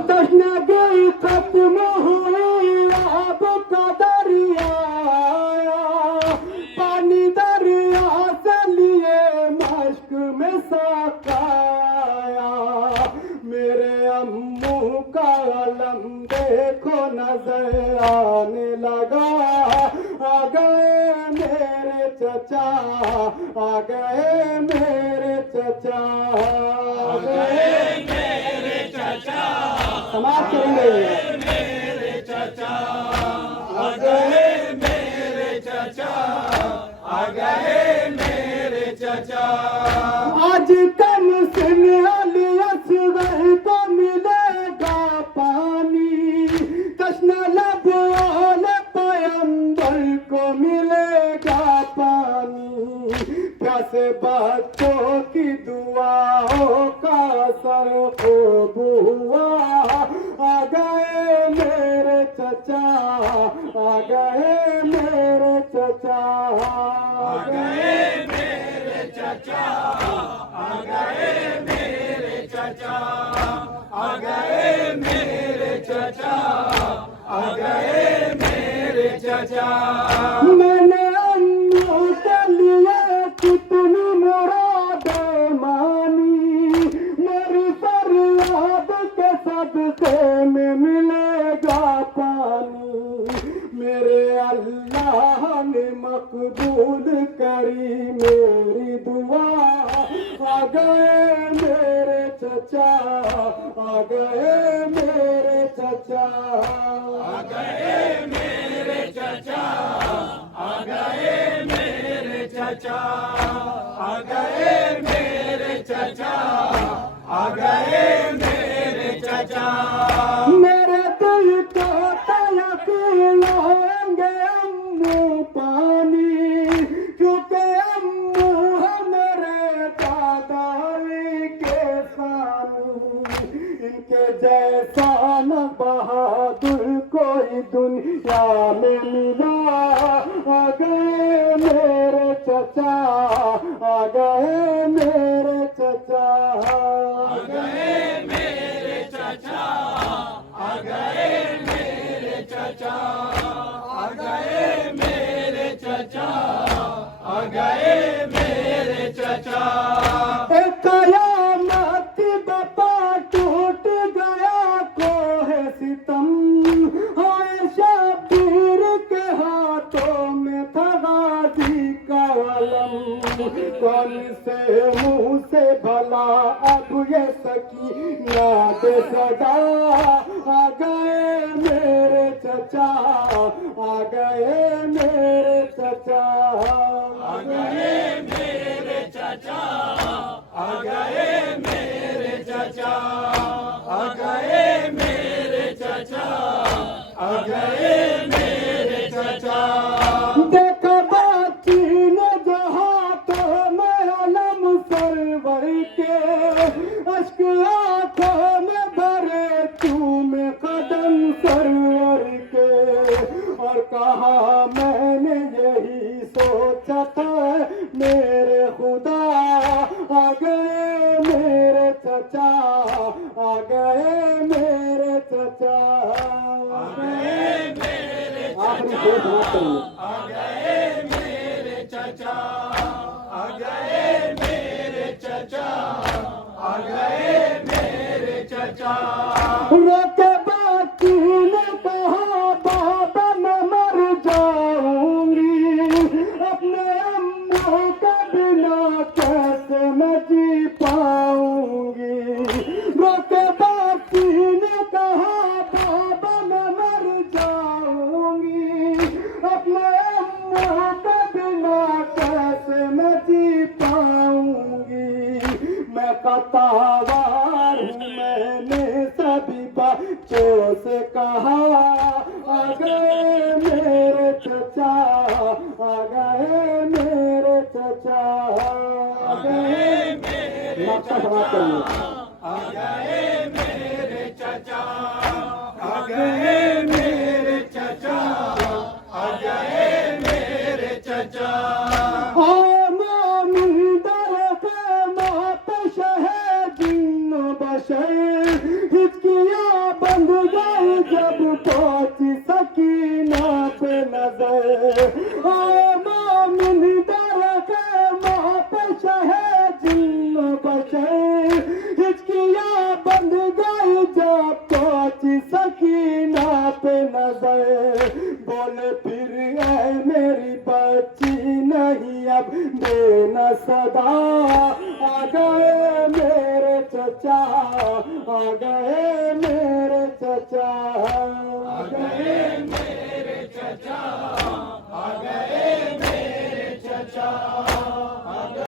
तशनगी खत्म हुई अब का दरिया, पानी दरिया से लिए मश्क में सकाया। मेरे अम्मू का अलम देखो नजर आने लगा, आ गए मेरे चचा, आ गए मेरे चचा, आ गए मेरे चचा। समाप्त करेंगे। मेरे चचा आ गए, मेरे चचा आ गए, मेरे चचा। आज कम सिन अली असगर को मिलेगा पानी, तशना लब वाले पैगंबर को मिलेगा पानी। प्यासे बच्चों की दुआओं का असर खूब हुआ, आ गए मेरे चचा, आ गए मेरे चचा, आ गए मेरे चचा, आ गए मेरे चचा, आ गए मेरे चचा, आ गए मेरे चचा। मैंने अम्मू के लिए कितनी मुरादें मानी, मेरी फरियाद के सदके में मिलेगा पानी। मेरे अल्लाह ने मकबूल करी मेरी दुआ, आ गए मेरे चचा, आ गए मेरे चचा, आ गए मेरे चचा, आ गए मेरे चचा, आ गए मेरे चचा, आ गए मेरे चचा। मेरे दिल को तलक लाएंगे अम्मू पानी, क्योंकि अम्मू हमारे दादाजी के सानी। इनके जैसा न बहादुर कोई दुनिया में मिला, आ गए मेरे चचा, आ गए मेरे चचा, आ गए मेरे चचा, आ गए मेरे चचा, आ गए मेरे चचा, आ गए मेरे चचा। एक कयामत की बपा टूट गया कोहे सितम, हाय शब्बीर के हाथों में था गाजी का अलम। कौन से मुंह से भला अब ये सकीना दे सदा, आ गए मेरे चचा, आ गए मेरे चचा, आ गए मेरे चचा, आ गए मेरे चचा, आ गए मेरे चचा, आ गए मेरे चचा। देखा बाची ने जहाँ तो मैं अलम सरवर के, अश्क आँखों में भरे तुम्हें कदम सरवर के। और कहा मैंने यही सोचा था मेरे खुदा, आ गए मेरे चचा, आ गए मेरे चचा, आ गए मेरे चचा, आ गए मेरे चचा, आ गए मेरे चचा, आ गए मेरे चचा। रोके बाकी ने कहा बाबा मैं मर जाऊंगी, अपने अम्मा के बिना कैसे मैं जी पाऊंगी। रोके बाकी ने कहा बाबा मैं मर जाऊंगी, अपने अम्मा के बिना कैसे मैं जी पाऊंगी। मैं कतावार हूँ, मैंने सभी बच्चों से कहा, आ गए मेरे चचा, आ गए मेरे चचा, आ गए मेरे चचा, आ गए मेरे चचा, आ गए मेरे चचा, आ गए मेरे चचा। आए मोमिन दरगाह माँ पे शहे जिन्न बशर हिचकियाँ बंद गई जब पहुंची सकीना पे नजर बोले फिर ऐ मेरी बच्ची नहीं अब देना सदा आ गए मेरे चचा आ गए मेरे चचा आ गए मेरे चचा आ गए मेरे चचा